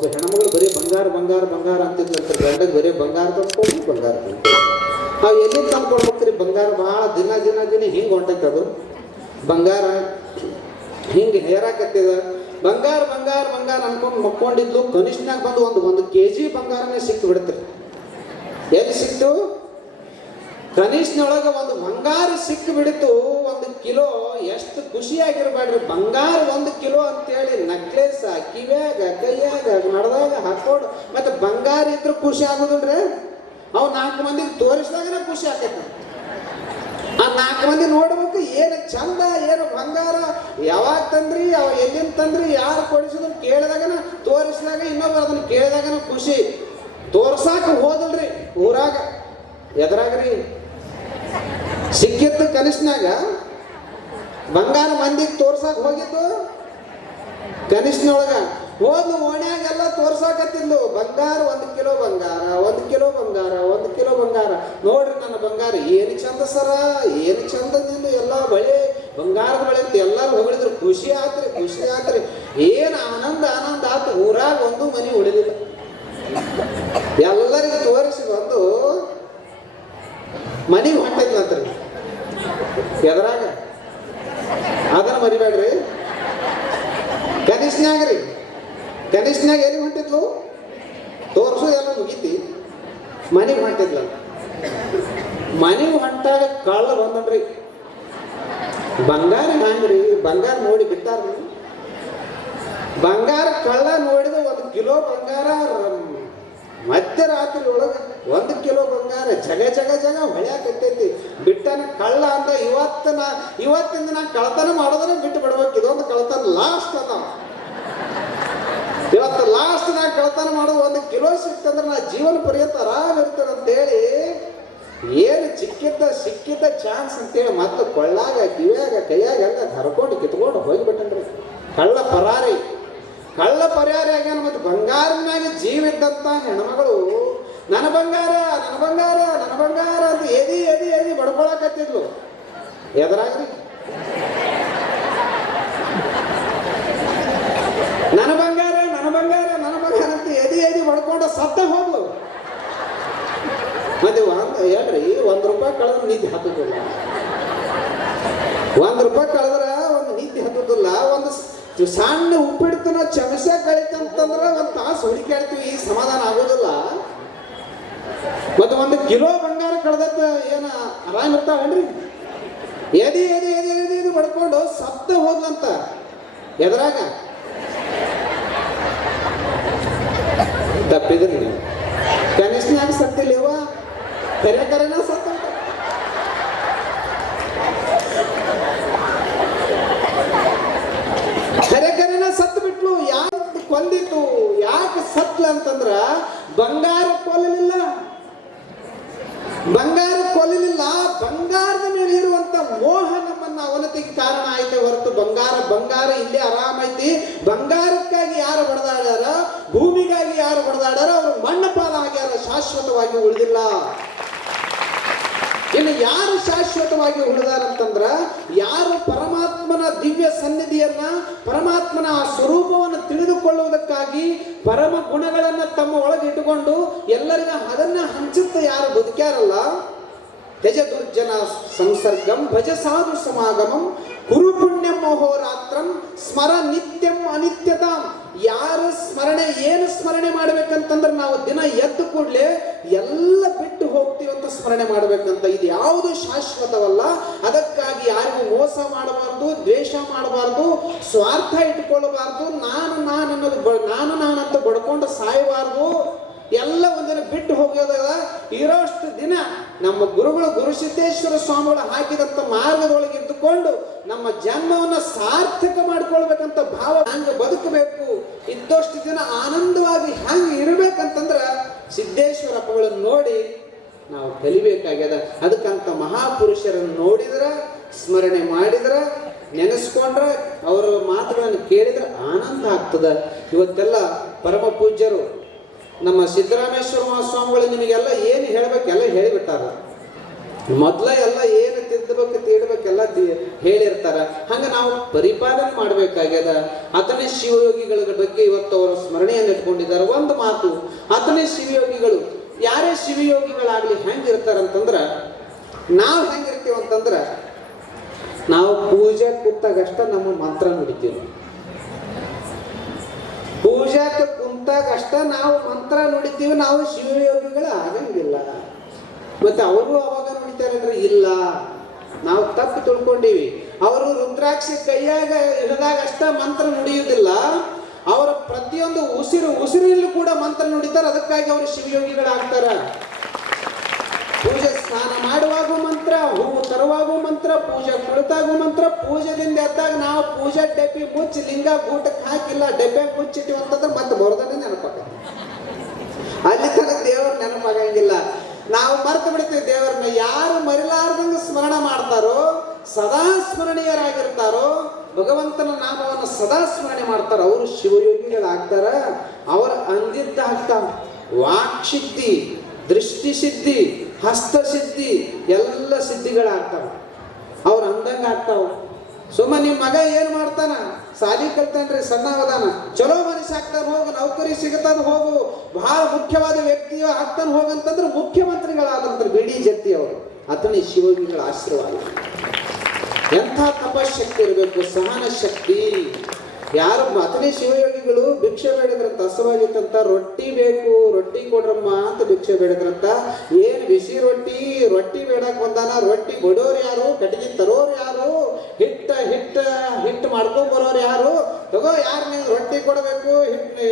ಒಬ್ಬ ಹೆಣ್ಮಗಳು ಬರೀ ಬಂಗಾರ ಬಂಗಾರ ಬಂಗಾರ ಅಂತಿದ್ಲಂತ ಗಂಡಗೆ ಬರೀ ಬಂಗಾರ ತಂದ್ಕೊಂಡು ಬಂಗಾರ ನಾವು ಎಲ್ಲಿ ತಂದ್ಕೊಡ್ಬೇಕ್ರಿ ಬಂಗಾರ ಭಾಳ ದಿನ ದಿನ ದಿನ ಹಿಂಗೆ ಹೊಂಟೈತೆ ಅದು. ಬಂಗಾರ ಹಿಂಗೆ ಹೇರಾಕತ್ತಿದ ಬಂಗಾರ ಬಂಗಾರ ಬಂಗಾರ ಅನ್ಕೊಂಡು ಮಕ್ಕೊಂಡಿದ್ಲು. ಕನಿಷ್ಠನಾಗ ಬಂದು ಒಂದು ಒಂದು ಕೆ ಜಿ ಬಂಗಾರನೇ ಸಿಕ್ತು ಬಿಡುತ್ತೆ ಎಲ್ಲಿ ಸಿಕ್ತು? ಕನಿಷ್ಠನೊಳಗೆ ಒಂದು ಬಂಗಾರ ಸಿಕ್ಕ ಬಿಡಿತು ಒಂದು ಕಿಲೋ ಎಷ್ಟು ಖುಷಿಯಾಗಿರ್ಬೇಡ್ರಿ. ಬಂಗಾರ ಒಂದು ಕಿಲೋ ಅಂತೇಳಿ ನಕ್ಲೆಸ್ ಕಿವ್ಯಾಗ ಕೈಯಾಗ ನಡೆದಾಗ ಹಾಕೊಂಡು ಮತ್ತೆ ಬಂಗಾರ ಇದ್ರೆ ಖುಷಿ ಆಗೋದಿಲ್ರಿ? ಅವು ನಾಲ್ಕು ಮಂದಿಗೆ ತೋರಿಸಿದಾಗನೇ ಖುಷಿ ಆಕೈತೆ. ಆ ನಾಲ್ಕು ಮಂದಿ ನೋಡ್ಬೇಕು, ಏನು ಚಂದ, ಏನು ಬಂಗಾರ, ಯಾವಾಗ ತಂದ್ರಿ, ಅವ ಎಲ್ಲಿಂದ ತಂದ್ರಿ, ಯಾರು ಕೊಡಿಸಿದ್ರು ಕೇಳಿದಾಗನ ತೋರಿಸಿದಾಗ ಇನ್ನೊಬ್ರು ಅದನ್ನ ಕೇಳಿದಾಗನ ಖುಷಿ. ತೋರ್ಸಾಕ ಹೋದಲ್ರಿ ಊರಾಗ. ಎದ್ರಾಗ್ರಿ? ಸಿಕ್ಕಿತ್ತು ಕನಿಷ್ನಾಗ ಬಂಗಾರ ಮಂದಿಗೆ ತೋರ್ಸಕ್ ಹೋಗಿದ್ದು? ಕನಿಷ್ಠನೊಳಗ. ಹೋದ್ ಓಣ್ಯಾಗೆಲ್ಲ ತೋರ್ಸಾಕತ್ತಿದ್ಲು. ಬಂಗಾರ, ಒಂದು ಕಿಲೋ ಬಂಗಾರ, ಒಂದು ಕಿಲೋ ಬಂಗಾರ, ಒಂದು ಕಿಲೋ ಬಂಗಾರ. ನೋಡ್ರಿ ನನ್ನ ಬಂಗಾರ, ಏನು ಚಂದ ಸರ, ಏನು ಚಂದ ನಿಂದು ಎಲ್ಲ ಬಳೆ. ಬಂಗಾರದ ಬಳೆ ಅಂತ ಎಲ್ಲರೂ ಹೊಗಳಿದ್ರು. ಖುಷಿ ಆತ್ರಿ ಖುಷಿ ಆತ್ರಿ. ಏನು ಆನಂದ ಆನಂದ ಆತು. ಊರಾಗ ಒಂದು ಮನೆ ಉಳಿದಿಲ್ಲ ಎಲ್ಲರಿಗೂ ತೋರಿಸಿ ಬಂದು ಮನೆಗೆ ಕನಿಷ್ಠನ್ಯಾಗ ಎಲ್ಲಿ ಮುಗೀತಿ. ಮನೆಗೆ ಹೊಂಟಿದ್ಲ. ಮನೆಗೆ ಹೊಂಟಾಗ ಕಳ್ಳ ಬಂದನ್ರಿ. ಬಂಗಾರ ಹ್ಯಾಂಗ್ರಿ? ಬಂಗಾರ ನೋಡಿ ಬಿಟ್ಟಾರ ಬಂಗಾರ ಕಳ್ಳ ನೋಡಿದ ಒಂದು ಕಿಲೋ ಬಂಗಾರ ಮತ್ತೆ ರಾತ್ರಿ ಒಳಗೆ ಒಂದು ಕಿಲೋ ಬಂಗಾರ ಜಗ ಜಗ ಜಗ ಹೊಳ್ಯಾಕತ್ತೈತಿ ಬಿಟ್ಟನ ಕಳ್ಳ ಅಂತ ಇವತ್ತು ನಾ ಇವತ್ತಿಂದ ನಾ ಕಳ್ತನ ಮಾಡೋದನ್ನ ಬಿಟ್ಟು ಬಿಡ್ಬೇಕು ಇದೊಂದು ಕಳ್ತನ ಲಾಸ್ಟ್ ಅದ ಇವತ್ತು ಲಾಸ್ಟ್ ನಾ ಕಳ್ತನ ಮಾಡೋದು ಒಂದು ಕಿಲೋ ಸಿಕ್ತಂದ್ರೆ ನಾ ಜೀವನ ಪರ್ಯಂತ ಅಂತೇಳಿ ಏನು ಚಿಕ್ಕಿದ್ದ ಸಿಕ್ಕಿದ್ದ ಚಾನ್ಸ್ ಅಂತೇಳಿ ಮತ್ತೆ ಕೊಳ್ಳಾಗ, ಕಿವಿಯಾಗ, ಕೈಯಾಗ ಎಲ್ಲ ಹರ್ಕೊಂಡು ಕಿತ್ಕೊಂಡು ಹೋಗಿಬಿಟ್ಟನ್ರಿ. ಕಳ್ಳ ಪರಾರಿ. ಕಳ್ಳ ಪರಾರಿ ಆಗ್ಯಾನ ಮತ್ತು ಬಂಗಾರನಾಗಿ ಮ್ಯಾಗ ಜೀವ ಇದ್ದಂತ ಹೆಣ್ಮಗಳು, ನನ್ನ ಬಂಗಾರ ನನ್ನ ಬಂಗಾರ ನನ್ನ ಬಂಗಾರ ಅಂತ ಎದಿ ಎದಿ ಎದಿ ಬಡ್ಕೊಳಕತ್ತಿದ್ಲು. ಎದುರಾಗ್ರಿ. ನನ್ನ ಬಂಗಾರ ಬಡ್ಕೊಂಡು ಸತ್ತ ಮತ್ತೆ ಒಂದ್ ಹೇಳ್ರಿ ಒಂದ್ ರೂಪಾಯಿ ಕಳೆದ್ರೆ ನೀತಿ ಹತ್ತದಿಲ್ಲ ಒಂದ್ ರೂಪಾಯಿ ಕಳೆದ್ರ ಒಂದು ನೀತಿ ಹತ್ತದಿಲ್ಲ ಒಂದು ಸಣ್ಣ ಉಪ್ಪಿಡ್ತನ ಚಮಚ ಕಳಿತಂತಂದ್ರ ಒಂದ್ ತಾಸು ಹುಡುಕಾಡ್ತೀವಿ ಈ ಸಮಾಧಾನ ಆಗೋದಿಲ್ಲ ಮತ್ತೆ ಒಂದು ಕಿಲೋ ಬಂಗಾರ ಕಳೆದತ್ತ ಏನ ಆರಾಮ್ ಇರ್ತಾವೇನ್ರಿ ಎದಿ ಎದಿ ಎದಿ ಎದಿ ಎದಿ ಬಡ್ಕೊಂಡು ಸತ್ತ ಹೋಗ್ಲಂತ ಎದ್ರಾಗ ತಪ್ಪಿದ್ರಿ ನೀವು. ಕನಿಷ್ಠನಾಗ ಸತ್ತಿಲ್ಲವ ಕರೆ ಕರೆನ ಸತ್ತ ಕರೆ ಕರೆನ ಸತ್ತು ಬಿಟ್ಲು, ಯಾಕೆ ಕೊಂದಿತ್ತು ಯಾಕೆ ಸತ್ಲ ಅಂತಂದ್ರ ಬಂಗಾರ ಕೊಲ್ಲಲಿಲ್ಲ. ಬಂಗಾರ ಕೊಲ್ಲಲಿಲ್ಲ, ಬಂಗಾರದ ಮೇಲೆ ಇರುವಂತ ಮೋಹ ನಮ್ಮನ್ನ ಅವನತಿಗೆ ಕಾರಣ ಆಯ್ತೆ ಹೊರತು ಬಂಗಾರ ಬಂಗಾರ ಇಲ್ಲೇ ಆರಾಮೈತಿ ಬಂಗಾರಕ್ಕಾಗಿ ಯಾರು ಬಡದಾಡ್ಯಾರ ಭೂಮಿಗಾಗಿ ಯಾರು ಬಡದಾಡ್ಯಾರ ಅವರು ಮಣ್ಣ ಪಾಲಾಗ್ಯಾರ ಶಾಶ್ವತವಾಗಿ ಉಳಿದಿಲ್ಲ. ಇನ್ನು ಯಾರು ಶಾಶ್ವತವಾಗಿ ಉಳಿದಾರಂತಂದ್ರ ಯಾರು ಪರಮಾತ್ಮನ ದಿವ್ಯ ಸನ್ನಿಧಿಯನ್ನ, ಪರಮಾತ್ಮನ ಆ ಸ್ವರೂಪವನ್ನು ತಿಳಿದುಕೊಳ್ಳುವುದಕ್ಕಾಗಿ ಪರಮ ಗುಣಗಳನ್ನ ತಮ್ಮ ಒಳಗೆ ಇಟ್ಟುಕೊಂಡು ಎಲ್ಲರಿಗ ಅದನ್ನ ಹಂಚುತ್ತ ಯಾರು ಬದುಕ್ಯಾರಲ್ಲ? ತ್ಯಜ ದುರ್ಜನ ಸಂಸರ್ಗಂ ಭಜ ಸಾಧು ಸಮಾಗಮಂ ಕುರು ಪುಣ್ಯಂ ಅಹೋರಾತ್ರಂ ಸ್ಮರ ನಿತ್ಯಂ ಅನಿತ್ಯತಾಂ. ಯಾರು ಸ್ಮರಣೆ, ಏನು ಸ್ಮರಣೆ ಮಾಡ್ಬೇಕಂತಂದ್ರೆ ನಾವು ದಿನ ಎದ್ದು ಕೂಡಲೇ ಎಲ್ಲ ಬಿಟ್ಟು ಹೋಗ್ತೀವಂತ ಸ್ಮರಣೆ ಮಾಡ್ಬೇಕಂತ. ಇದು ಯಾವುದು ಶಾಶ್ವತವಲ್ಲ. ಅದಕ್ಕಾಗಿ ಯಾರಿಗೂ ಮೋಸ ಮಾಡಬಾರ್ದು, ದ್ವೇಷ ಮಾಡಬಾರ್ದು, ಸ್ವಾರ್ಥ ಇಟ್ಕೊಳ್ಬಾರ್ದು. ನಾನು ನಾನು ಅನ್ನೋದು ನಾನು, ನಾನಂತ ಬಡ್ಕೊಂಡು ಸಾಯಬಾರ್ದು. ಎಲ್ಲ ಒಂದಿನ ಬಿಟ್ಟು ಹೋಗೋದ ಇರೋಷ್ಟು ದಿನ ನಮ್ಮ ಗುರುಗಳು ಗುರುಸಿದ್ದೇಶ್ವರ ಸ್ವಾಮಿಗಳು ಹಾಕಿದಂತ ಮಾರ್ಗದೊಳಗೆ ಇದ್ದುಕೊಂಡು ನಮ್ಮ ಜನ್ಮವನ್ನ ಸಾರ್ಥಕ ಮಾಡ್ಕೊಳ್ಬೇಕಂತ ಭಾವ ಹಂಗೆ ಬದುಕಬೇಕು. ಇದ್ದಷ್ಟು ದಿನ ಆನಂದವಾಗಿ ಹೆಂಗೆ ಇರಬೇಕಂತಂದ್ರೆ ಸಿದ್ದೇಶ್ವರಪ್ಪಗಳನ್ನು ನೋಡಿ ನಾವು ಕಲಿಬೇಕಾಗ್ಯದ. ಅದಕ್ಕಂತ ಮಹಾಪುರುಷರನ್ನು ನೋಡಿದ್ರ, ಸ್ಮರಣೆ ಮಾಡಿದ್ರ, ನೆನೆಸ್ಕೊಂಡ್ರ, ಅವರ ಮಾತುಗಳನ್ನು ಕೇಳಿದ್ರೆ ಆನಂದ ಆಗ್ತದ. ಇವತ್ತೆಲ್ಲ ಪರಮ ಪೂಜ್ಯರು ನಮ್ಮ ಸಿದ್ದರಾಮೇಶ್ವರ ಮಹಾಸ್ವಾಮಿಗಳು ನಿಮಗೆಲ್ಲ ಏನು ಹೇಳ್ಬೇಕು ಎಲ್ಲ ಹೇಳಿಬಿಟ್ಟಾರ ಮೊದ್ಲ ಎಲ್ಲ ಏನು ತಿದ್ದಬೇಕು ತೀಡ್ಬೇಕೆಲ್ಲ ಹೇಳಿರ್ತಾರ. ಹಂಗೆ ನಾವು ಪರಿಪಾಲನೆ ಮಾಡ್ಬೇಕಾಗ್ಯದ. ಆತನೇ ಶಿವಯೋಗಿಗಳ ಬಗ್ಗೆ ಇವತ್ತು ಅವರ ಸ್ಮರಣೆಯನ್ನು ಇಟ್ಕೊಂಡಿದ್ದಾರೆ. ಒಂದು ಮಾತು ಆತನೇ ಶಿವಯೋಗಿಗಳು ಯಾರೇ ಶಿವಯೋಗಿಗಳಾಗ್ಲಿ ಹೆಂಗಿರ್ತಾರಂತಂದ್ರೆ, ನಾವು ಹೆಂಗಿರ್ತೀವಂತಂದ್ರೆ, ನಾವು ಪೂಜೆ ಕೂತಾಗಷ್ಟ ನಮ್ಮ ಮಂತ್ರ ನುಡಿತೀವಿ. ಪೂಜಾಕ್ಕೆ ಕುಂತಾಗಷ್ಟ ನಾವು ಮಂತ್ರ ನುಡಿತೀವಿ, ನಾವು ಶಿವಯೋಗಿಗಳು ಆಗಂಗಿಲ್ಲ. ಮತ್ತೆ ಅವರು ಅವಾಗ ಅಂದ್ರೆ ಇಲ್ಲ. ನಾವು ತಪ್ಪು ತಿಳ್ಕೊಂಡಿವಿ. ಅವರು ರುದ್ರಾಕ್ಷಿ ಕೈಯಾಗ ಹಿಡಿದಾಗ ಅಷ್ಟ ಮಂತ್ರ ನುಡಿಯುವುದಿಲ್ಲ ಅವರ ಪ್ರತಿಯೊಂದು ಉಸಿರು, ಉಸಿರಿನಲ್ಲೂ ಕೂಡ ಮಂತ್ರ ನುಡಿತಾರೆ. ಅದಕ್ಕಾಗಿ ಅವರು ಶಿವಯೋಗಿಗಳಾಗ್ತಾರ. ಪೂಜೆ ಸ್ನಾನ ಮಾಡುವಾಗ ಮಂತ್ರ, ಹೂವು ತರುವಾಗೂ ಮಂತ್ರ, ಪೂಜೆ ಕುಳಿತಾಗೂ ಮಂತ್ರ, ಪೂಜೆದಿಂದ ಎದ್ದಾಗ ನಾವು ಪೂಜೆ ಡಬ್ಬಿ ಮುಚ್ಚಿ ಲಿಂಗ ಗೂಟಕ್ಕೆ ಹಾಕಿಲ್ಲ, ಡಬ್ಬೆ ಮುಚ್ಚಿಟ್ಟಿವಿ ಅಂತಂದ್ರೆ ಮತ್ತೆ ಬರೋದನ್ನೇ ನೆನಪಾಗತ್ತೆ ಅಲ್ಲಿ ತನಕ ದೇವ್ರ ನೆನಪಾಗಂಗಿಲ್ಲ. ನಾವು ಮರ್ತು ಬಿಡ್ತೀವಿ ದೇವರನ್ನ. ಯಾರು ಮರಿಲಾರ್ದಂಗ ಸ್ಮರಣ ಮಾಡ್ತಾರೋ, ಸದಾ ಸ್ಮರಣೀಯರಾಗಿರ್ತಾರೋ, ಭಗವಂತನ ನಾಮವನ್ನು ಸದಾ ಸ್ಮರಣೆ ಮಾಡ್ತಾರೋ, ಅವರು ಶಿವಯೋಗಿಗಳಾಗ್ತಾರ, ಅವರ ಅಂದಿದ್ದ ಆಗ್ತಾವ ವಾಕ್ಸಿದ್ಧಿ ದೃಷ್ಟಿ ಸಿದ್ಧಿ ಹಸ್ತ ಸಿದ್ಧಿ ಎಲ್ಲ ಸಿದ್ಧಿಗಳಾಗ್ತಾವ. ಅವ್ರು ಅಂದಂಗ ಆಗ್ತಾವ. ಸುಮ್ಮ ನಿಮ್ಮ ಮಗ ಏನು ಮಾಡ್ತಾನ? ಸಾಲಿ ಕಲ್ತಾನ್ರಿ, ಸಣ್ಣವದಾನ. ಚಲೋ ಮನುಷ್ಯ ಆಗ್ತಾನ, ಹೋಗು. ನೌಕರಿ ಸಿಗತಾನ, ಹೋಗು. ಬಹಳ ಮುಖ್ಯವಾದ ವ್ಯಕ್ತಿಯು ಆಗ್ತಾನ ಹೋಗಂತಂದ್ರೆ ಮುಖ್ಯಮಂತ್ರಿಗಳಾದಂತಾರೆ ಬಿಡಿ ಜತಿ ಅವರು. ಅದನ್ನೇ ಶಿವಗಿಗಳ ಆಶೀರ್ವಾದ. ಎಂಥ ತಪಶಕ್ತಿ ಇರಬೇಕು ಸಹನ ಶಕ್ತಿ ಯಾರು ಅತನೇ ಶಿವಯೋಗಿಗಳು ಭಿಕ್ಷೆ ಬೇಡಿದ್ರಂತ ಹಸವಾಗಿತ್ತಂತ ರೊಟ್ಟಿ ಬೇಕು, ರೊಟ್ಟಿ ಕೊಡ್ರಮ್ಮ ಅಂತ ಭಿಕ್ಷೆ ಬೇಡದ್ರಂತ, ಏನ್ ಬಿಸಿ ರೊಟ್ಟಿ ರೊಟ್ಟಿ ಬೇಡಕ್ ಬಂದಾನ, ರೊಟ್ಟಿ ಕೊಡೋರು ಯಾರು, ಕಟ್ಟಿಗೆ ತರೋರು ಯಾರು, ಹಿಟ್ಟ ಹಿಟ್ಟ, ಹಿಟ್ಟು ಮಾಡ್ಕೊಂಡ್ ಬರೋರು ಯಾರು, ತಗೋ ಯಾರು ನೀವು ರೊಟ್ಟಿ ಕೊಡಬೇಕು, ಹಿಟ್,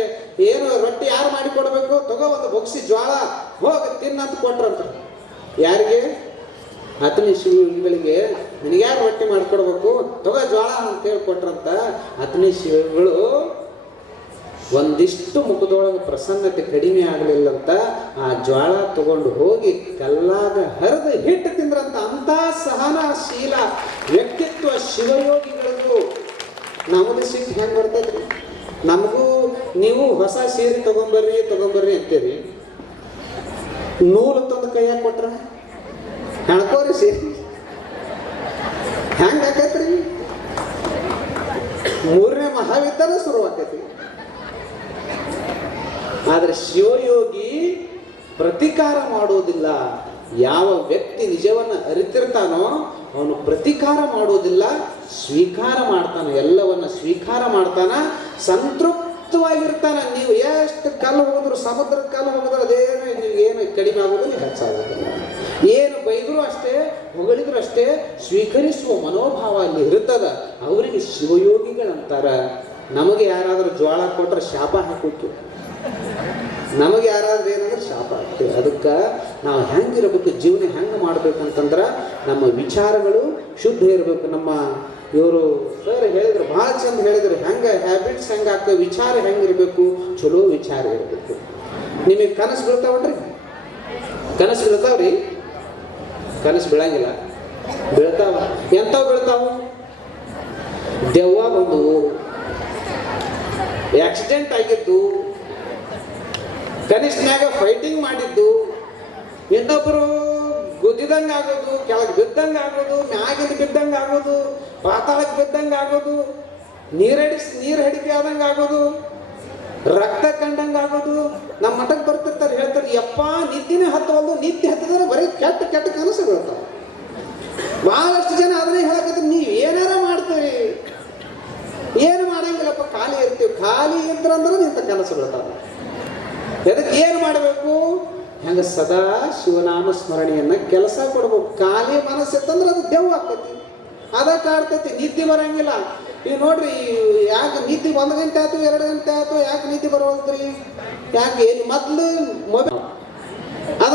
ಏನು ರೊಟ್ಟಿ ಯಾರು ಮಾಡಿ ಕೊಡಬೇಕು, ತಗೋ ಒಂದು ಬೊಗ್ಸಿ ಜ್ವಾಳ, ಹೋಗ ತಿನ್ನಂತ ಕೊಟ್ರಂತ. ಯಾರಿಗೆ? ಆತನೇ ಶಿವಗಳಿಗೆ ನಿನಗ್ಯಾರು ರೊಟ್ಟಿ ಮಾಡ್ಕೊಡ್ಬೇಕು? ತಗೋ ಜ್ವಾಳ ಅಂತ ಹೇಳಿ ಕೊಟ್ರಂತ ಆತನೇ ಶಿವಗಳು ಒಂದಿಷ್ಟು ಮುಖದೊಳಗೆ ಪ್ರಸನ್ನತೆ ಕಡಿಮೆ ಆಗಲಿಲ್ಲಂತ ಆ ಜ್ವಾಳ ತಗೊಂಡು ಹೋಗಿ ಕಲ್ಲಾಗ ಹರಿದು ಹಿಟ್ಟು ತಿಂದ್ರಂತ ಅಂತ ಸಹನಶೀಲ ವ್ಯಕ್ತಿತ್ವ ಶಿವಯೋಗಿಗಳಿಗೂ ನಮಗೆ ಸಿಟ್ಟು ಹೆಂಗೆ ಬರ್ತೈತ್ರಿ? ನಮಗೂ ನೀವು ಹೊಸ ಸೀರೆ ತಗೊಂಬರ್ರಿ ತಗೊಂಬರ್ರಿ ಅಂತೀರಿ. ನೂಲು ತಂದು ಕೈಯಾಗ ಕೊಟ್ರ? ಹೆಣ್ಕೋರಿ ಸೀರೆ ಹೆಂಗ ಆಕೈತ್ರಿ? ಮೂರನೇ ಮಹಾವಿದ್ದಾನ ಶುರು ಆಕೈತಿ ಆದ್ರೆ ಶಿವಯೋಗಿ ಪ್ರತಿಕಾರ ಮಾಡುವುದಿಲ್ಲ ಯಾವ ವ್ಯಕ್ತಿ ನಿಜವನ್ನ ಅರಿತಿರ್ತಾನೋ ಅವನು ಪ್ರತಿಕಾರ ಮಾಡುವುದಿಲ್ಲ ಸ್ವೀಕಾರ ಮಾಡ್ತಾನೆ, ಎಲ್ಲವನ್ನ ಸ್ವೀಕಾರ ಮಾಡ್ತಾನ, ಸಂತೃಪ್ತವಾಗಿರ್ತಾನ. ನೀವು ಎಷ್ಟು ಕಲ್ಲು ಹೋಗಿದ್ರು ಸಮುದ್ರದ ಕಲ್ಲು ಹೋಗಿದ್ರು ಅದೇನು ನೀವು ಏನು ಕಡಿಮೆ ಆಗೋದಿಲ್ಲ ಹೆಚ್ಚಾಗೋದಿಲ್ಲ. ಏನು ಬೈದ್ರು ಅಷ್ಟೇ, ಹೊಗಳಿದ್ರು ಅಷ್ಟೇ ಸ್ವೀಕರಿಸುವ ಮನೋಭಾವ ಅಲ್ಲಿ ಇರುತ್ತದ? ಅವರಿಗೆ ಶಿವಯೋಗಿಗಳಂತಾರ. ನಮಗೆ ಯಾರಾದರೂ ಜ್ವಾಳ ಕೊಟ್ರೆ ಶಾಪ ಹಾಕೋಕೆ? ನಮಗೆ ಯಾರಾದ್ರೂ ಏನಂದ್ರೆ ಶಾಪ ಆಗ್ತೇವೆ ಅದಕ್ಕೆ ನಾವು ಹೆಂಗಿರಬೇಕು, ಜೀವನ ಹೆಂಗೆ ಮಾಡ್ಬೇಕಂತಂದ್ರೆ ನಮ್ಮ ವಿಚಾರಗಳು ಶುದ್ಧ ಇರಬೇಕು. ನಮ್ಮ ಇವರು ಸರ್ ಹೇಳಿದ್ರು, ಭಾಳ ಚಂದ ಹೇಳಿದ್ರು, ಹೆಂಗೆ ಹ್ಯಾಬಿಟ್ಸ್ ಹೆಂಗೆ ಆಗ್ತವೆ ವಿಚಾರ ಹೆಂಗಿರಬೇಕು ಚಲೋ ವಿಚಾರ ಇರಬೇಕು. ನಿಮಗೆ ಕನಸು ಬೀಳ್ತಾವನ್ರಿ ಕನಸು ಬೀಳ್ತಾವ್ರಿ ಕನಸು ಬೀಳಂಗಿಲ್ಲ. ಬೀಳ್ತಾವ. ಎಂಥವು ಬೀಳ್ತಾವ? ದೆವ್ವ ಬಂದು ಆಕ್ಸಿಡೆಂಟ್ ಆಗಿದ್ದು ಕನಿಷ್ಠನಾಗ ಫೈಟಿಂಗ್ ಮಾಡಿದ್ದು ಇನ್ನೊಬ್ಬರು ಗುದ್ದಿದಂಗೆ ಆಗೋದು, ಕೆಳಗೆ ಬಿದ್ದಂಗೆ ಆಗೋದು, ಮ್ಯಾಗಿಂದ ಬಿದ್ದಂಗೆ ಆಗೋದು ಪಾತಾಳಕ್ಕೆ ಬಿದ್ದಂಗೆ ಆಗೋದು, ನೀರಡಿಸಿ, ನೀರು ಹಡಿಕೆ ಆದಂಗೆ ಆಗೋದು, ರಕ್ತ ಕಂಡಂಗೆ ಆಗೋದು ನಮ್ಮ ಮಠಕ್ಕೆ ಬರ್ತಿರ್ತಾರೆ ಯಪ್ಪ ನಿದ್ದಿನೇ ಹತ್ತವಲ್ದು, ನಿದ್ದೆ ಹತ್ತಿದ್ರೆ ಬರೀ ಕೆಟ್ಟ ಕೆಟ್ಟ ಕನಸು ಬೀಳ್ತಾವೆ ಬಹಳಷ್ಟು ಜನ ಅದನ್ನೇ ಹೇಳಕತ್ತ ನೀವು ಏನಾರ ಮಾಡ್ತೀರಿ? ಏನು ಮಾಡಂಗಿಲ್ಲಪ್ಪ, ಖಾಲಿ ಇರ್ತೀವಿ. ಖಾಲಿ ಇದ್ರಂದ್ರೆ ನಿಂತ ಕನಸು ಬೀಳ್ತಾವೆ ಅದಕ್ಕೆ ಏನು ಮಾಡಬೇಕು? ಹೆಂಗ ಸದಾ ಶಿವನಾಮ ಸ್ಮರಣೆಯನ್ನ ಕೆಲಸ ಕೊಡ್ಬೇಕು. ಖಾಲಿ ಮನಸ್ಸಿತ್ತಂದ್ರೆ ಅದು ದೆವ್ವ ಆಗ್ತೈತಿ. ಅದಕ್ಕೆ ಆಡ್ತೈತಿ ನಿದ್ದೆ ಬರಂಗಿಲ್ಲ. ಈಗ ನೋಡ್ರಿ ಯಾಕೆ ನಿದ್ದೆ ಒಂದು ಗಂಟೆ ಆಯ್ತು, ಎರಡು ಗಂಟೆ ಆಯ್ತು, ಯಾಕೆ ನಿದ್ದೆ ಬರುವಂತ್ರಿ ಯಾಕೆ ಏನು ಮೊದಲು ಮೊಬೈಲ್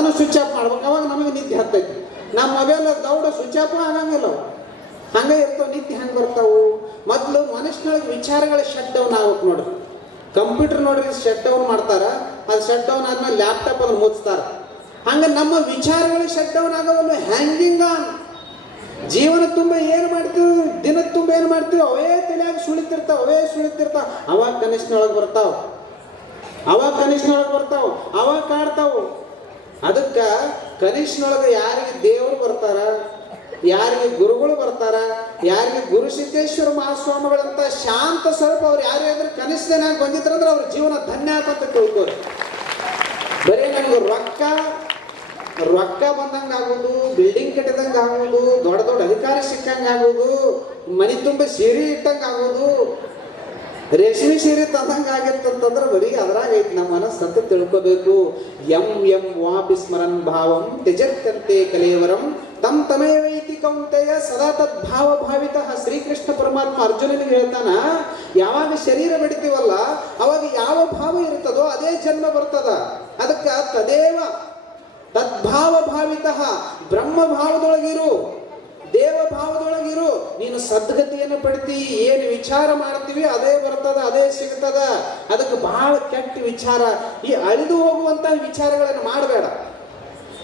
ಅದನ್ನು ಸ್ವಿಚ್ ಆಫ್ ಮಾಡ್ಬೇಕು. ಅವಾಗ ನಮಗೆ ನಿದ್ದೆ ಹತ್ತೈತಿ. ನಮ್ಮ ಮೊಬೈಲ್ ದೌಡ ಸ್ವಿಚ್ ಆಫ್ ಆಗಂಗಿಲ್ಲ. ಹಂಗೆ ಇರ್ತಾವ, ನಿದ್ದೆ ಹೆಂಗೆ ಬರ್ತಾವು? ಮೊದಲು ಮನುಷ್ಯನೊಳಗೆ ವಿಚಾರಗಳ ಶಟ್ ಡೌನ್ ಆಗ್ಬೇಕು ನೋಡ್ರಿ ಕಂಪ್ಯೂಟರ್ ನೋಡ್ರಿ ಶಟ್ ಡೌನ್ ಮಾಡ್ತಾರ. ಅದು ಶಟ್ ಡೌನ್ ಆದ್ಮೇಲೆ ಲ್ಯಾಪ್ಟಾಪ್ ಅದನ್ನು ಮುಚ್ತಾರ. ಹಂಗೆ ನಮ್ಮ ವಿಚಾರಗಳು ಶಟ್ ಡೌನ್ ಆಗೋವಲ್ಲ ಹ್ಯಾಂಗಿಂಗ್ ಆನ್ ಜೀವನ ತುಂಬ ಏನು ಮಾಡ್ತೀವಿ? ದಿನದ ತುಂಬ ಏನು ಮಾಡ್ತೀವಿ? ಅವೇ ತಲೆಯಾಗಿ ಸುಳಿತಿರ್ತಾವ, ಅವೇ ಸುಳಿತಿರ್ತಾವ. ಅವಾಗ ಕನಿಷ್ಠನೊಳಗೆ ಬರ್ತಾವ. ಅವಾಗ ಕನಿಷ್ಠನೊಳಗೆ ಬರ್ತಾವ. ಅವಾಗ ಕಾಡ್ತಾವು. ಅದಕ್ಕೆ ಕನಿಷ್ಠನೊಳಗೆ ಯಾರಿಗೆ ದೇವರು ಬರ್ತಾರ? ಯಾರಿಗೆ ಗುರುಗಳು ಬರ್ತಾರ? ಯಾರಿಗೆ ಗುರು ಸಿದ್ದೇಶ್ವರ ಮಹಾಸ್ವಾಮಿಗಳಂತ ಶಾಂತ ಸ್ವರೂಪ ಅವ್ರು ಯಾರು ಅಂದ್ರೆ ಕನಿಷ್ಠನಾಗಿ ಬಂದಿದ್ರಂದ್ರೆ ಅವ್ರ ಜೀವನ ಧನ್ಯ ಅಂತ ತಿಳ್ಕೋರು ಬರೀ ನನಗೆ ರೊಕ್ಕ ರೊಕ್ಕ ಬಂದಂಗ ಆಗೋದು ಬಿಲ್ಡಿಂಗ್ ಕಟ್ಟಿದಂಗ ಆಗೋದು, ದೊಡ್ಡ ದೊಡ್ಡ ಅಧಿಕಾರ ಸಿಕ್ಕಂಗೆ ಆಗೋದು, ಮನಿ ತುಂಬ ಸೀರೆ ಇಟ್ಟಂಗ ಆಗೋದು ರೇಷ್ಮೆ ಸೀರೆ ತಂದಂಗೆ ಆಗಿತ್ತಂತಂದ್ರೆ ಬರೀ ಅದ್ರಾಗ ಐತಿ, ನಮ್ಮ ಮನಸ್ಸು ಅಂತ ತಿಳ್ಕೋಬೇಕು. ಎಂ ಎಂ ವಾಪಿ ಸ್ಮರನ್ ಭಾವಂ ತ್ಯಜತ್ತಂತೆ ಕಲೇವರಂ ತಮ್ ತಮೇವೈತಿ ಕೌಂತೆಯ ಸದಾ ತದ್ಭಾವ ಭಾವಿತ ಶ್ರೀಕೃಷ್ಣ ಪರಮಾತ್ಮ ಅರ್ಜುನನಿಗೆ ಹೇಳ್ತಾನ, ಯಾವಾಗ ಶರೀರ ಬಿಡ್ತೀವಲ್ಲ, ಅವಾಗ ಯಾವ ಭಾವ ಇರ್ತದೋ ಅದೇ ಜನ್ಮ ಬರ್ತದ. ಅದಕ್ಕ ತದೇವ ತದ್ಭಾವ ಭಾವಿತ ಬ್ರಹ್ಮ ಭಾವದೊಳಗಿರು. ಸದ್ಗತಿಯನ್ನು ಪಡ್ತಿ, ಏನು ವಿಚಾರ ಮಾಡ್ತೀವಿ, ಅದೇ ಬರ್ತದ, ಅದೇ ಸಿಗ್ತದ. ಅದಕ್ಕೆ ಬಹಳ ಕೆಟ್ಟ ವಿಚಾರ. ಈ ಅಳಿದು ಹೋಗುವಂತ ವಿಚಾರಗಳನ್ನು ಮಾಡಬೇಡ.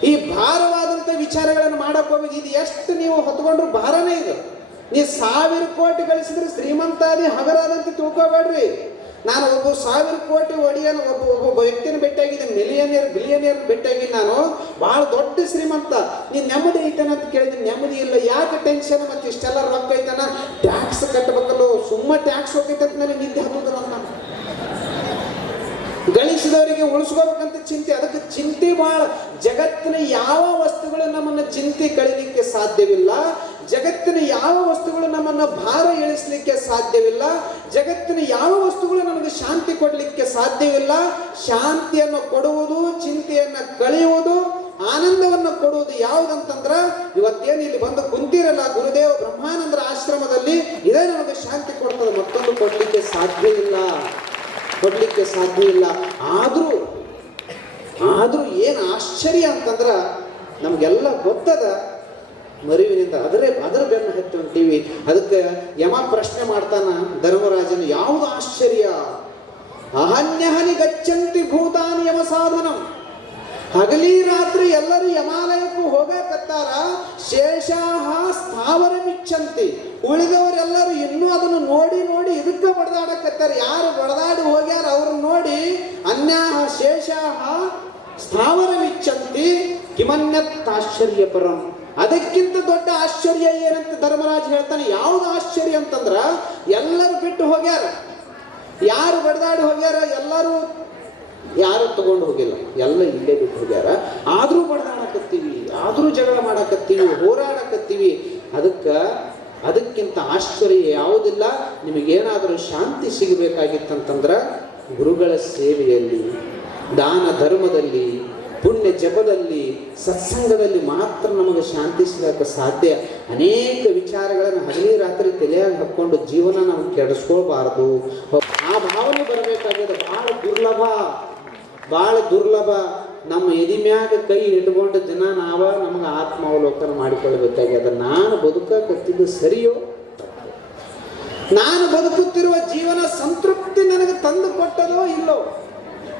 ಈ ಭಾರವಾದಂಥ ವಿಚಾರಗಳನ್ನು ಮಾಡಕ್ ಹೋಗಿ, ಇದು ಎಷ್ಟು ನೀವು ಹೊತ್ಕೊಂಡ್ರು ಭಾರನೇ ಇದು. ನೀವು ಸಾವಿರ ಕೋಟಿ ಗಳಿಸಿದ್ರೆ ಶ್ರೀಮಂತಾದಿ ಹಗರಾದಂತೆ ತಿಳ್ಕೊಬೇಡ್ರಿ. ನಾನು ಒಬ್ಬ ಸಾವಿರ ಕೋಟಿ ಒಡೆಯನ, ಒಬ್ಬ ಒಬ್ಬ ವ್ಯಕ್ತಿನ ಭೇಟಿಯಾಗಿದ್ದೆ ಮಿಲಿಯನಿಯರ್ ಬಿಲಿಯನಿಯರ್ ಭೇಟಿಯಾಗಿದ್ದು ನಾನು. ಬಹಳ ದೊಡ್ಡ ಶ್ರೀಮಂತ. ನೀನು ನೆಮ್ಮದಿ ಐತನ ಅಂತ ಕೇಳಿದ್ರೆ ನೆಮ್ಮದಿ ಇಲ್ಲ. ಯಾಕೆ ಟೆನ್ಷನ್ ಮತ್ತೆ ಇಷ್ಟೆಲ್ಲ ರೊಕ್ಕ ಐತನ ಟ್ಯಾಕ್ಸ್ ಕಟ್ಟಬೇಕಲ್ಲ ಸುಮ್ಮ ಟ್ಯಾಕ್ಸ್ ಹೋಗೈತೆ ಅಂತ ನನಗೆ ನಿದ್ದೆ ಹತ್ತುದಿಲ್ಲ ನಾನು ಗಳಿಸಿದವರಿಗೆ ಉಳಿಸ್ಕೋಬೇಕಂತ ಚಿಂತೆ. ಅದಕ್ಕೆ ಚಿಂತೆ ಬಹಳ ಜಗತ್ತಿನ ಯಾವ ವಸ್ತುಗಳು ನಮ್ಮನ್ನ ಚಿಂತೆ ಕಳಿಲಿಕ್ಕೆ ಸಾಧ್ಯವಿಲ್ಲ. ಜಗತ್ತಿನ ಯಾವ ವಸ್ತುಗಳು ನಮ್ಮನ್ನ ಭಾರ ಇಳಿಸ್ಲಿಕ್ಕೆ ಸಾಧ್ಯವಿಲ್ಲ, ಜಗತ್ತಿನ ಯಾವ ವಸ್ತುಗಳು ನಮಗೆ ಶಾಂತಿ ಕೊಡಲಿಕ್ಕೆ ಸಾಧ್ಯವಿಲ್ಲ, ಶಾಂತಿಯನ್ನು ಕೊಡುವುದು, ಚಿಂತೆಯನ್ನು ಕಳೆಯುವುದು, ಆನಂದವನ್ನು ಕೊಡುವುದು ಯಾವುದಂತಂದ್ರ, ಇವತ್ತೇನು ಇಲ್ಲಿ ಬಂದು ಕುಂತಿರಲ್ಲ ಗುರುದೇವ ಬ್ರಹ್ಮಾನಂದರ ಆಶ್ರಮದಲ್ಲಿ, ಇದೇ ನಮಗೆ ಶಾಂತಿ ಕೊಡ್ತದೆ, ಮತ್ತೊಂದು ಕೊಡಲಿಕ್ಕೆ ಸಾಧ್ಯ ಇಲ್ಲ. ಕೊಡ್ಲಿಕ್ಕೆ ಸಾಧ್ಯ ಇಲ್ಲ. ಆದರೂ ಆದರೂ ಏನು ಆಶ್ಚರ್ಯ ಅಂತಂದ್ರ, ನಮಗೆಲ್ಲ ಗೊತ್ತದ ಮರುವಿನಿಂದ ಅದರೇ ಅದರ ಬೆನ್ನು ಹತ್ತಿ ಹೊಂಟೀವಿ ಅದಕ್ಕೆ ಯಮ ಪ್ರಶ್ನೆ ಮಾಡ್ತಾನ ಧರ್ಮರಾಜನ, ಯಾವುದು ಆಶ್ಚರ್ಯ? ಅಹನ್ಯಹನಿ ಗಚ್ಚಂತಿ ಭೂತಾನಿ ಯಮ ಸಾಧನಂ. ಹಗಲಿ ರಾತ್ರಿ ಎಲ್ಲರೂ ಯಮಾಲಯಕ್ಕೂ ಹೋಗಬೇಕತ್ತಾರ? ಶೇಷಾಹ ಸ್ಥಾವರ ಮಿಚ್ಚಂತಿ. ಉಳಿದವರೆಲ್ಲರೂ ಇನ್ನೂ ಅದನ್ನು ನೋಡಿ ನೋಡಿ ಇದಕ್ಕೆ ಬಡದಾಡಕತ್ತಾರ. ಯಾರು ಬಡದಾಡಿ ಹೋಗ್ಯಾರ ಅವ್ರನ್ನ ನೋಡಿ ಅನ್ಯಾಹ ಶೇಷಾಹ ಸ್ಥಾವರ ಮಿಚ್ಚಂತಿ. ಕಿಮನ್ಯತ್ ಆಶ್ಚರ್ಯ ಪರಂ ಅದಕ್ಕಿಂತ ದೊಡ್ಡ ಆಶ್ಚರ್ಯ ಏನಂತ ಧರ್ಮರಾಜ್ ಹೇಳ್ತಾನೆ, ಯಾವುದು ಆಶ್ಚರ್ಯ ಅಂತಂದ್ರ, ಎಲ್ಲರೂ ಬಿಟ್ಟು ಹೋಗ್ಯಾರ. ಯಾರು ಬಡದಾಡಿ ಹೋಗ್ಯಾರ, ಎಲ್ಲರೂ ಯಾರು ತಗೊಂಡು ಹೋಗಿಲ್ಲ. ಎಲ್ಲ ಇಲ್ಲೇ ಬಿಟ್ಟು ಹೋಗ್ಯಾರ. ಆದರೂ ಬಡದಾಡಕತ್ತೀವಿ, ಆದರೂ ಜಗಳ ಮಾಡಕತ್ತೀವಿ, ಹೋರಾಡಕತ್ತೀವಿ. ಅದಕ್ಕ, ಅದಕ್ಕಿಂತ ಆಶ್ಚರ್ಯ ಯಾವುದಿಲ್ಲ. ನಿಮಗೇನಾದರೂ ಶಾಂತಿ ಸಿಗಬೇಕಾಗಿತ್ತಂತಂದ್ರೆ, ಗುರುಗಳ ಸೇವೆಯಲ್ಲಿ, ದಾನ ಧರ್ಮದಲ್ಲಿ, ಪುಣ್ಯ ಜಪದಲ್ಲಿ ಸತ್ಸಂಗದಲ್ಲಿ ಮಾತ್ರ ನಮಗೆ ಶಾಂತಿ ಸಿಗಕ್ಕೆ ಸಾಧ್ಯ. ಅನೇಕ ವಿಚಾರಗಳನ್ನು ಹಗಲಿ ರಾತ್ರಿ ತಲೆಯಾಗಿ ಹಾಕ್ಕೊಂಡು ಜೀವನ ನಾವು ಕೆಡಿಸ್ಕೊಳ್ಬಾರ್ದು. ಆ ಭಾವನೆ ಬರಬೇಕಾಗಿದೆ ಬಹಳ ದುರ್ಲಭ. ಬಹಳ ದುರ್ಲಭ. ನಮ್ಮ ಎದಿ ಮ್ಯಾಗ ಕೈ ಇಟ್ಕೊಂಡು ದಿನ ನಾವ ನಮಗೆ ಆತ್ಮಾವಲೋಕನ ಮಾಡಿಕೊಳ್ಬೇಕಾಗ್ಯದ. ನಾನು ಬದುಕಕತ್ತಿದ್ದು ಸರಿಯೋ? ನಾನು ಬದುಕುತ್ತಿರುವ ಜೀವನ ಸಂತೃಪ್ತಿ ನನಗೆ ತಂದು ಕೊಟ್ಟದೋ ಇಲ್ಲೋ?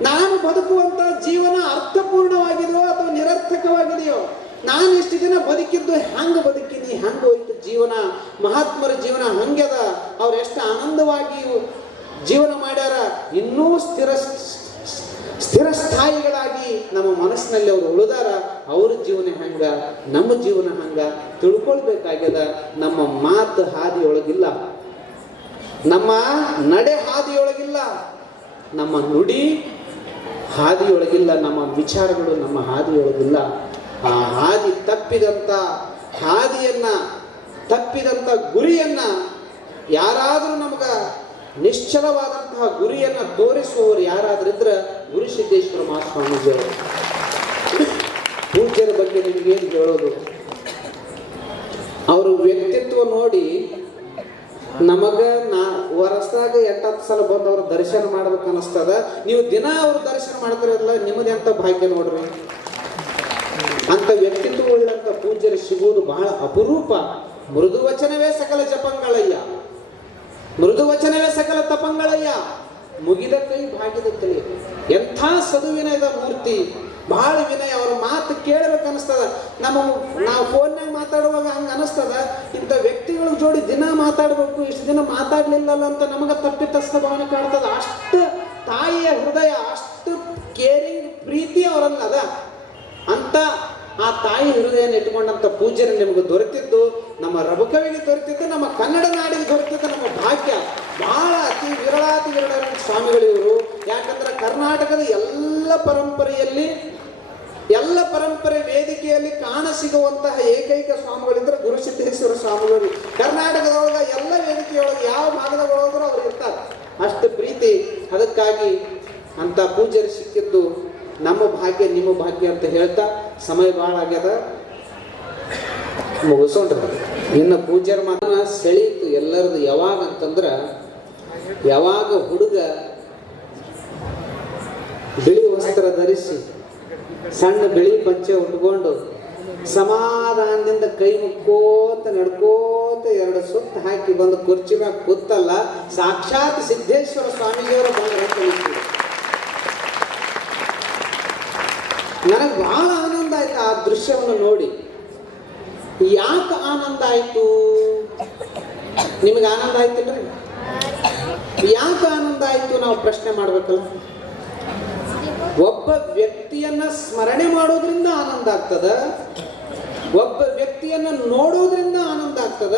ನಾನು ಬದುಕುವಂತ ಜೀವನ ಅರ್ಥಪೂರ್ಣವಾಗಿದೆಯೋ ಅಥವಾ ನಿರರ್ಥಕವಾಗಿದೆಯೋ? ನಾನು ಇಷ್ಟು ದಿನ ಬದುಕಿದ್ದು ಹ್ಯಾಂಗ ಬದುಕಿನಿ? ಹ್ಯಾಂಗ ಹೋಯ್ತು ಜೀವನ? ಮಹಾತ್ಮರ ಜೀವನ ಹಂಗ್ಯದ ಅವ್ರು ಎಷ್ಟು ಆನಂದವಾಗಿ ಜೀವನ ಮಾಡ್ಯಾರ? ಇನ್ನೂ ಸ್ಥಿರ ಸ್ಥಿರ ಸ್ಥಾಯಿಗಳಾಗಿ ನಮ್ಮ ಮನಸ್ಸಿನಲ್ಲಿ ಅವರು ಉಳಿದಾರ. ಅವ್ರ ಜೀವನ ಹಂಗ, ನಮ್ಮ ಜೀವನ ಹಂಗ ತಿಳ್ಕೊಳ್ಬೇಕಾಗ್ಯದ. ನಮ್ಮ ಮಾತು ಹಾದಿಯೊಳಗಿಲ್ಲ. ನಮ್ಮ ನಡೆ ಹಾದಿಯೊಳಗಿಲ್ಲ. ನಮ್ಮ ನುಡಿ ಹಾದಿಯೊಳಗಿಲ್ಲ, ನಮ್ಮ ವಿಚಾರಗಳು ನಮ್ಮ ಹಾದಿಯೊಳಗಿಲ್ಲ. ಆ ಹಾದಿ ತಪ್ಪಿದಂಥ ಹಾದಿಯನ್ನು ತಪ್ಪಿದಂಥ ಗುರಿಯನ್ನ ಯಾರಾದರೂ ನಮಗ ನಿಶ್ಚಲವಾದಂತಹ ಗುರಿಯನ್ನ ತೋರಿಸುವವರು ಯಾರಾದ್ರಿದ್ರೆ ಗುರು ಸಿದ್ದೇಶ್ವರ ಮಹಾಸ್ವಾಮೀಜಿಯವರು. ಪೂಜ್ಯರ ಬಗ್ಗೆ ನಿಮಗೇನು ಹೇಳೋದು? ಅವರು ವ್ಯಕ್ತಿತ್ವ ನೋಡಿ ನಮಗ ನಾ ವರ್ಷದಾಗ ಎಂಟತ್ತು ಸಲ ಬಂದು ಅವ್ರ ದರ್ಶನ ಮಾಡ್ಬೇಕು ಅನಿಸ್ತದ. ನೀವು ದಿನ ಅವ್ರ ದರ್ಶನ ಮಾಡ್ತಿರಲ್ಲ ನಿಮ್ಮದು ಎಂತ ಭಾಗ್ಯ ನೋಡ್ರಿ? ಅಂತ ವ್ಯಕ್ತಿತ್ವ ಉಳ್ಳಂತ ಪೂಜ್ಯರು ಸಿಗುವುದು ಬಹಳ ಅಪರೂಪ. ಮೃದು ವಚನವೇ ಸಕಲ ಜಪಂಗಳಯ್ಯ. ಮೃದು ವಚನವೇ ಸಕಲ ತಪಂಗಳಯ್ಯ. ಮುಗಿದ ಕೈ ಭಾಗ್ಯದ ತಲೆ. ಎಂಥ ಸದುವಿನ ಮೂರ್ತಿ. ಬಹಳ ವಿನಯ ಅವ್ರ ಮಾತು ಕೇಳಬೇಕು ಅನಿಸ್ತದ. ನಮ್ಮ ನಾವು ಫೋನ್ನಾಗ ಮಾತಾಡುವಾಗ ಹಂಗೆ ಅನಿಸ್ತದ? ಇಂಥ ವ್ಯಕ್ತಿಗಳ ಜೋಡಿ ದಿನ ಮಾತಾಡಬೇಕು, ಇಷ್ಟು ದಿನ ಮಾತಾಡಲಿಲ್ಲಲ್ಲ ಅಂತ ನಮಗೆ ತಪ್ಪಿತಸ್ಥ ಭಾವನೆ ಕಾಣ್ತದ. ಅಷ್ಟು ತಾಯಿಯ ಹೃದಯ, ಅಷ್ಟು ಕೇರಿಂಗ್ ಪ್ರೀತಿ ಅವರಲ್ಲ ಅದ ಅಂತ ಆ ತಾಯಿ ಹೃದಯನ ಇಟ್ಕೊಂಡಂತ ಪೂಜ್ಯರು ನಿಮಗೆ ದೊರೆತಿದ್ದು, ನಮ್ಮ ರಬಕವಿಗೆ ದೊರೆತಿದ್ದು, ನಮ್ಮ ಕನ್ನಡ ನಾಡಿಗೆ ದೊರೆತಿದ್ದು ನಮ್ಮ ಭಾಗ್ಯ. ಬಹಳ ಅತಿ ವಿರಳಾತಿ ವಿರಳ ಸ್ವಾಮಿಗಳಿವರು. ಯಾಕಂದ್ರೆ ಕರ್ನಾಟಕದ ಎಲ್ಲ ಪರಂಪರೆಯಲ್ಲಿ, ಎಲ್ಲ ಪರಂಪರೆ ವೇದಿಕೆಯಲ್ಲಿ ಕಾಣ ಸಿಗುವಂತಹ ಏಕೈಕ ಸ್ವಾಮಿಗಳಿದ್ರೆ ಗುರುಸಿದ್ದೇಶ್ವರ ಸ್ವಾಮಿಗಳು. ಕರ್ನಾಟಕದೊಳಗೆ ಎಲ್ಲ ವೇದಿಕೆಯೊಳಗೆ ಯಾವ ಭಾಗದೊಳಗಾದ್ರೂ ಅವ್ರು ಇರ್ತಾರೆ. ಅಷ್ಟು ಪ್ರೀತಿ. ಅದಕ್ಕಾಗಿ ಅಂತ ಪೂಜ್ಯರು ಸಿಕ್ಕಿದ್ದು ನಮ್ಮ ಭಾಗ್ಯ ನಿಮ್ಮ ಭಾಗ್ಯ ಅಂತ ಹೇಳ್ತಾ ಸಮಯ ಭಾಳ ಆಗ್ಯದ. ಮುಗಿಸೋಣ್ರಿ ಇನ್ನು ಪೂಜ್ಯರ ಮಾತನ್ನ ಸೆಳೀತು ಎಲ್ಲರದು ಯಾವಾಗ ಅಂತಂದ್ರೆ ಯಾವಾಗ ಹುಡುಗ ಬಿಳಿ ವಸ್ತ್ರ ಧರಿಸಿ ಸಣ್ಣ ಬಿಳಿ ಪಂಚೆ ಉಟ್ಕೊಂಡು ಸಮಾಧಾನದಿಂದ ಕೈ ಮುಕ್ಕೋತ ನಡ್ಕೋತ ಎರಡು ಸುತ್ತ ಹಾಕಿ ಬಂದು ಕುರ್ಚಿ ಮ್ಯಾಗ ಕೂತಲ್ಲ, ಸಾಕ್ಷಾತ್ ಸಿದ್ದೇಶ್ವರ ಸ್ವಾಮೀಜಿಯವರು ಬಂದ್ರೆ ಅಂತ ಅನಿಸ್ತು. ನನಗೆ ಬಹಳ ಆನಂದ ಆಯ್ತು ಆ ದೃಶ್ಯವನ್ನು ನೋಡಿ. ಯಾಕೆ ಆನಂದ ಆಯ್ತು? ನಿಮಗೆ ಆನಂದ ಆಯ್ತಿಲ್ರಿ ಯಾಕೆ ಆನಂದ ಆಯ್ತು ನಾವು ಪ್ರಶ್ನೆ ಮಾಡ್ಬೇಕಲ್ಲ? ಒಬ್ಬ ವ್ಯಕ್ತಿಯನ್ನ ಸ್ಮರಣೆ ಮಾಡೋದ್ರಿಂದ ಆನಂದ ಆಗ್ತದ? ಒಬ್ಬ ವ್ಯಕ್ತಿಯನ್ನ ನೋಡೋದ್ರಿಂದ ಆನಂದ ಆಗ್ತದ?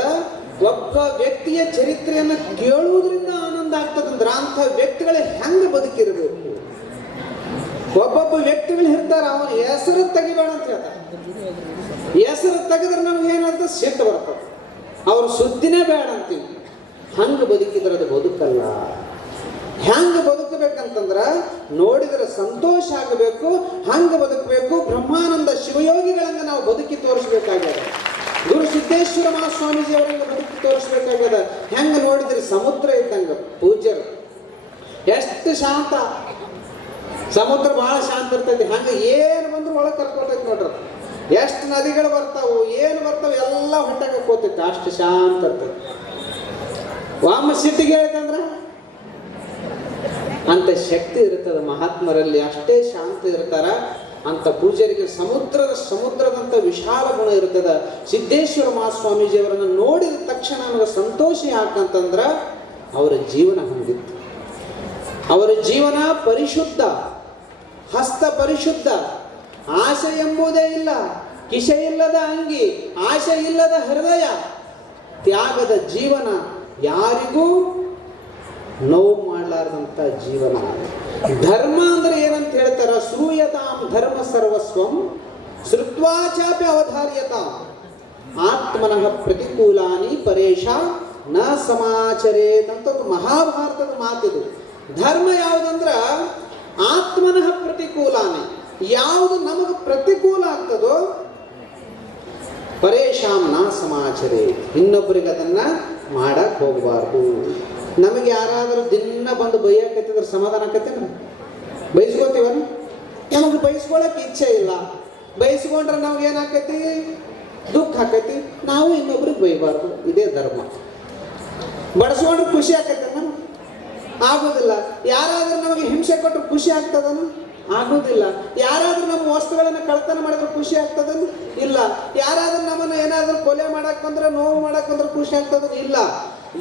ಒಬ್ಬ ವ್ಯಕ್ತಿಯ ಚರಿತ್ರೆಯನ್ನ ಕೇಳುವುದರಿಂದ ಆನಂದ ಆಗ್ತದಂದ್ರ ಅಂಥ ವ್ಯಕ್ತಿಗಳೇ ಹೆಂಗೆ ಬದುಕಿರಬೇಕು? ಒಬ್ಬೊಬ್ಬ ವ್ಯಕ್ತಿಗಳು ಇರ್ತಾರೆ ಅವ್ರ ಹೆಸರು ತೆಗಿಬೇಡ ಅಂತ ಹೇಳ್ತಾರೆ. ಹೆಸರು ತೆಗೆದ್ರೆ ನಮ್ಗೆ ಏನಾಗ್ತದೆ? ಸಿಟ್ಟು ಬರ್ತದೆ. ಅವ್ರ ಸುದ್ದಿನೇ ಬೇಡ ಅಂತೀವಿ. ಹಂಗೆ ಬದುಕಿದ್ರೆ ಅದು ಬದುಕಲ್ಲ. ಹೆಂಗೆ ಬದುಕಬೇಕಂತಂದ್ರ ನೋಡಿದ್ರೆ ಸಂತೋಷ ಆಗಬೇಕು, ಹಂಗೆ ಬದುಕಬೇಕು, ಬ್ರಹ್ಮಾನಂದ ಶಿವಯೋಗಿಗಳನ್ನ ನಾವು ಬದುಕಿ ತೋರಿಸ್ಬೇಕಾಗ್ಯದ. ಗುರು ಸಿದ್ದೇಶ್ವರ ಮಹಾಸ್ವಾಮೀಜಿ ಅವರಿಂದ ಬದುಕಿ ತೋರಿಸ್ಬೇಕಾಗ್ಯದ. ಹೆಂಗೆ ನೋಡಿದ್ರೆ? ಸಮುದ್ರ ಇದ್ದಂಗೆ ಪೂಜ್ಯರು. ಎಷ್ಟು ಶಾಂತ ಸಮುದ್ರ ಬಹಳ ಶಾಂತ ಇರ್ತೈತಿ. ಹಂಗೆ ಏನು ಬಂದ್ರು ಒಳಗೆ ಕರ್ಕೊತೈತಿ ನೋಡ್ರಿ. ಎಷ್ಟು ನದಿಗಳು ಬರ್ತಾವು, ಏನು ಬರ್ತಾವ ಎಲ್ಲ ಹೊಟ್ಟೆಗೆ ಕೂತೈತಿ. ಅಷ್ಟು ಶಾಂತ ಇರ್ತೈತಿ. ವಾಮ ಸಿಟ್ಟಿಗೆ ಹೇಳ್ತಂದ್ರ ಅಂತ ಶಕ್ತಿ ಇರ್ತದ ಮಹಾತ್ಮರಲ್ಲಿ. ಅಷ್ಟೇ ಶಾಂತಿ ಇರ್ತಾರ. ಅಂತ ಪೂಜಾರಿಗೆ ಸಮುದ್ರದ ಸಮುದ್ರದಂತ ವಿಶಾಲ ಗುಣ ಇರ್ತದ. ಸಿದ್ದೇಶ್ವರ ಮಹಾಸ್ವಾಮೀಜಿಯವರನ್ನು ನೋಡಿದ ತಕ್ಷಣ ನಮಗೆ ಸಂತೋಷ ಯಾಕಂತಂದ್ರ, ಅವರ ಜೀವನ ಹೊಂದಿತ್ತು ಅವರ ಜೀವನ ಪರಿಶುದ್ಧ, ಹಸ್ತ ಪರಿಶುದ್ಧ ಆಶೆ ಎಂಬುದೇ ಇಲ್ಲ ಕಿಶ ಇಲ್ಲದ ಅಂಗಿ ಆಶೆ ಇಲ್ಲದ ಹೃದಯ, ತ್ಯಾಗದ ಜೀವನ ಯಾರಿಗೂ ನೋವು ಮಾಡಲಾರ್ದಂಥ ಜೀವನ. ಧರ್ಮ ಅಂದ್ರೆ ಏನಂತ ಹೇಳ್ತಾರ? ಸೂಯತಾಂ ಧರ್ಮ ಸರ್ವಸ್ವಂ ಶ್ರುತ್ವಾಚಾಪಿ ಅವಧಾರ್ಯತಾಂ. ಆತ್ಮನಃ ಪ್ರತಿಕೂಲಾನಿ ಪರೇಶ ನ ಸಮಾಚರೇತ್ ಅಂತ ಮಹಾಭಾರತದ ಮಾತಿದು. ಧರ್ಮ ಯಾವುದಂದ್ರ ಆತ್ಮನಃ ಪ್ರತಿಕೂಲಾನೆ. ಯಾವುದು ನಮಗೆ ಪ್ರತಿಕೂಲ ಆಗ್ತದೋ ಪರೇಶಾಂ ನಾ ಸಮಾಚರೇ ಇನ್ನೊಬ್ಬರಿಗೆ ಅದನ್ನ ಮಾಡಕ್ ಹೋಗಬಾರ್ದು. ನಮಗೆ ಯಾರಾದರೂ ದಿನ ಬಂದು ಬೈಯಕತ್ತಿದ್ರೆ ಸಮಾಧಾನ ಆಕತ್ತೇನ ಬೈಸ್ಕೋತೀವ ನಮಗೆ ಬೈಸ್ಕೊಳಕ್ ಇಚ್ಛೆ ಇಲ್ಲ. ಬೈಸ್ಕೊಂಡ್ರೆ ನಮ್ಗೆ ಏನಾಕೈತಿ ದುಃಖ ಆಕೈತಿ ನಾವು ಇನ್ನೊಬ್ರಿಗೆ ಬೈಬಾರ್ದು. ಇದೇ ಧರ್ಮ. ಬಡಿಸ್ಕೊಂಡ್ರೆ ಖುಷಿ ಆಕೈತೆ ಆಗೋದಿಲ್ಲ. ಯಾರಾದರೂ ನಮಗೆ ಹಿಂಸೆ ಕೊಟ್ಟು ಖುಷಿ ಆಗ್ತದನು ಆಗೋದಿಲ್ಲ. ಯಾರಾದರೂ ನಮ್ಮ ವಸ್ತುಗಳನ್ನು ಕಳ್ತನ ಮಾಡಿದ್ರೆ ಖುಷಿ ಆಗ್ತದನು ಇಲ್ಲ. ಯಾರಾದರೂ ನಮ್ಮನ್ನ ಏನಾದರೂ ಕೊಲೆ ಮಾಡಕ್ ಬಂದ್ರೆ, ನೋವು ಮಾಡಕ್ ಬಂದ್ರೆ ಖುಷಿ ಆಗ್ತದನು ಇಲ್ಲ.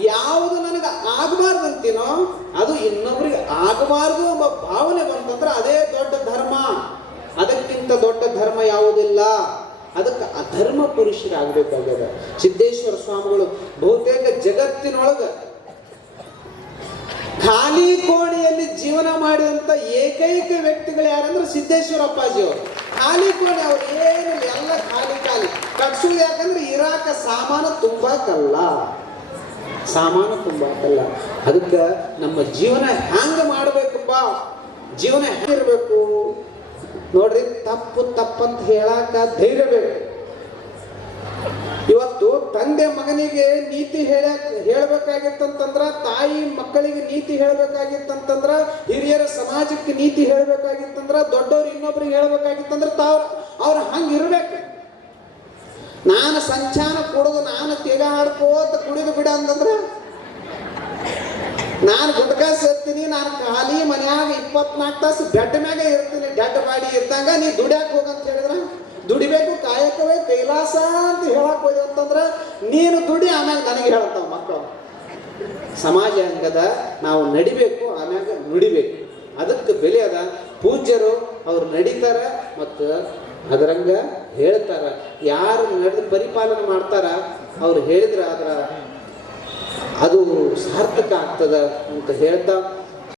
ಯಾವುದು ನನಗೆ ಆಗಬಾರ್ದು ಅಂತೀನೋ, ಅದು ಇನ್ನೊಬ್ರಿಗೆ ಆಗಬಾರ್ದು ಎಂಬ ಭಾವನೆ ಬಂತಂದ್ರೆ ಅದೇ ದೊಡ್ಡ ಧರ್ಮ. ಅದಕ್ಕಿಂತ ದೊಡ್ಡ ಧರ್ಮ ಯಾವುದಿಲ್ಲ. ಅದಕ್ಕೆ ಅಧರ್ಮ ಪುರುಷರಾಗಬೇಕಾಗ್ಯದ. ಸಿದ್ದೇಶ್ವರ ಸ್ವಾಮಿಗಳು ಬಹುತೇಕ ಜಗತ್ತಿನೊಳಗ ಖಾಲಿ ಕೋಣೆಯಲ್ಲಿ ಜೀವನ ಮಾಡಿದಂಥ ಏಕೈಕ ವ್ಯಕ್ತಿಗಳು ಯಾರಂದ್ರೆ ಸಿದ್ದೇಶ್ವರ ಅಪ್ಪಾಜಿ ಅವರು. ಖಾಲಿ ಕೋಣೆ ಅವ್ರು ಏನು ಎಲ್ಲ ಖಾಲಿ ಖಾಲಿ. ಕಟ್ಸು ಯಾಕಂದ್ರೆ ಇರಾಕ ಸಾಮಾನು ತುಂಬಾಕಲ್ಲ. ಸಾಮಾನು ತುಂಬಾಕಲ್ಲ. ಅದಕ್ಕೆ ನಮ್ಮ ಜೀವನ ಹ್ಯಾಂಗ ಮಾಡ್ಬೇಕಪ್ಪ? ಜೀವನ ಹೆಂಗಿರ್ಬೇಕು ನೋಡ್ರಿ, ತಪ್ಪು ತಪ್ಪಂತ ಹೇಳಾಕ ಧೈರ್ಯ ಬೇಕು. ಇವತ್ತು ತಂದೆ ಮಗನಿಗೆ ನೀತಿ ಹೇಳ ಹೇಳ್ಬೇಕಾಗಿತ್ತಂತಂದ್ರ, ತಾಯಿ ಮಕ್ಕಳಿಗೆ ನೀತಿ ಹೇಳ್ಬೇಕಾಗಿತ್ತಂತಂದ್ರ, ಹಿರಿಯರ ಸಮಾಜಕ್ಕೆ ನೀತಿ ಹೇಳ್ಬೇಕಾಗಿತ್ತಂದ್ರ, ದೊಡ್ಡವ್ರು ಇನ್ನೊಬ್ರಿಗೆ ಹೇಳ್ಬೇಕಾಗಿತ್ತಂದ್ರ ತಾವ್ ಅವ್ರು ಇರಬೇಕು. ನಾನು ಸಂಚಾನ ಕುಡಿದು ನಾನು ತೇಗ ಹಾಡ್ಕೋತ ಕುಡಿದು ಬಿಡ ಅಂತಂದ್ರ, ನಾನು ಗುಟ್ಕ ಸೇರ್ತೀನಿ, ನಾನು ಖಾಲಿ ಮನ್ಯಾಗ ಇಪ್ಪತ್ನಾಲ್ಕು ತಾಸು ಬೆಡ್ ಮ್ಯಾಗ ಇರ್ತೀನಿ ಡೆಡ್ ಬಾಡಿ ಇದ್ದಾಗ ನೀ ದುಡ್ಯಾಕ್ ಹೋಗಂತ ಹೇಳಿದ್ರ? ದುಡಿಬೇಕು, ಕಾಯಕವೇ, ಕೈಲಾಸ ಅಂತ ಹೇಳಕ್ ಹೋಯ್ತು ಅಂತಂದ್ರೆ, ನೀನು ದುಡಿ, ಆಮ್ಯಾಗ ನನಗೆ ಹೇಳ್ತಾವ ಮಕ್ಕಳು. ಸಮಾಜ ಅಂಗದ ನಾವು ನಡಿಬೇಕು, ಆಮ್ಯಾಗ ನುಡಿಬೇಕು. ಅದಕ್ಕೆ ಬೆಲೆ ಅದ. ಪೂಜ್ಯರು ಅವ್ರು ನಡೀತಾರ ಮತ್ತು ಅದರಂಗ ಹೇಳ್ತಾರ. ಯಾರು ನಡೆದು ಪರಿಪಾಲನೆ ಮಾಡ್ತಾರ, ಅವ್ರು ಹೇಳಿದ್ರ ಅದರ ಅದು ಸಾರ್ಥಕ ಆಗ್ತದ ಅಂತ ಹೇಳ್ತಾ